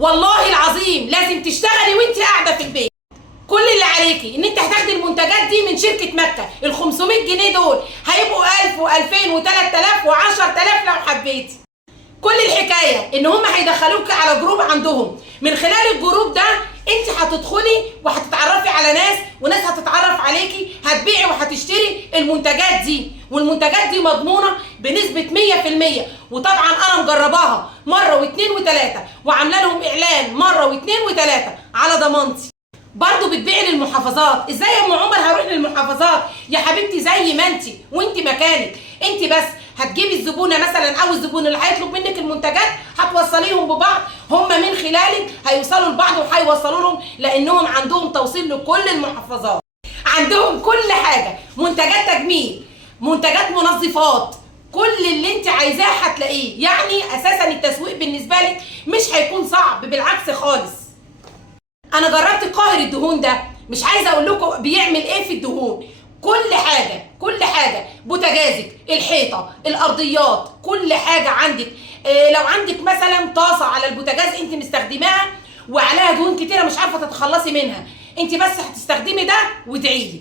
والله العظيم لازم تشتغلي وانت قاعده في البيت. كل اللي عليكي ان انت هتاخدي المنتجات دي من شركه مكه. ال 500 جنيه دول هيبقوا 1000 و2000 و3000 و10000 لو حبيتي. كل الحكايه ان هم هيدخلوك على جروب عندهم. من خلال الجروب ده انت هتدخلي وهتتعرفي على ناس، وناس هتتعرف عليكي، هتبيعي وهتشتري المنتجات دي، والمنتجات دي مضمونه بنسبه 100%. وطبعا انا مجرباها مره واثنين وثلاثه، وعامله لهم اعلان مره واثنين وثلاثه على ضمانتي. برضه بتبيعي للمحافظات. ازاي يا ام عمر هروح للمحافظات؟ يا حبيبتي زي ما انت وانت مكانك، انت بس هتجيبي الزبونه مثلا او الزبون اللي هيطلب منك المنتجات، هتوصليهم ببعض، هم من خلالك هيوصلوا لبعض وهيوصلوا لهم، لانهم عندهم توصيل لكل المحافظات. عندهم كل حاجه، منتجات تجميل، منتجات منظفات، كل اللي انت عايزاه هتلاقيه. يعني اساسا التسويق بالنسبه لك مش هيكون صعب، بالعكس خالص. انا جربت قاهر الدهون ده، مش عايزه اقول لكم بيعمل ايه في الدهون. كل حاجه كل حاجه، بوتاجازك، الحيطه، الارضيات، كل حاجه عندك. لو عندك مثلا طاسه على البوتاجاز انت مستخدماها وعليها دهون كتيره مش عارفه تتخلصي منها، انت بس هتستخدمي ده وادعي لي.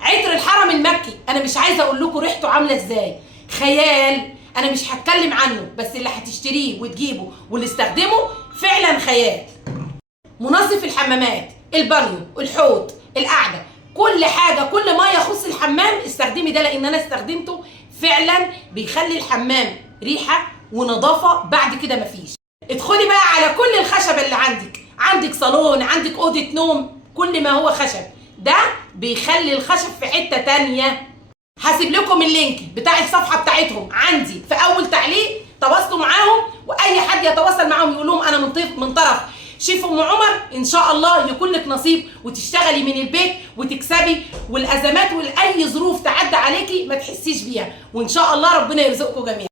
عطر الحرم المكي، انا مش عايزه اقول لكم ريحته عامله ازاي، خيال. انا مش هتكلم عنه، بس اللي هتشتريه وتجيبه واللي استخدمه فعلا خيال. منظف الحمامات، البانيو، الحوض، القعده، كل حاجه، كل ما يخص الحمام استخدمي ده، لان انا استخدمته فعلا بيخلي الحمام ريحه ونظافه. بعد كده مفيش. ادخلي بقى على كل الخشب اللي عندك صالون، عندك اوضه نوم، كل ما هو خشب ده بيخلي الخشب في حته تانيه. هسيب لكم اللينك بتاع الصفحه بتاعتهم عندي في اول تعليق، تواصلوا معاهم، واي حد يتواصل معاهم يقول لهم انا من طرف شيف ام عمر، ان شاء الله يكون لك نصيب وتشتغلي من البيت وتكسبي، والازمات واي ظروف تعدي عليكي ما تحسيش بيها، وان شاء الله ربنا يرزقكم جميعا.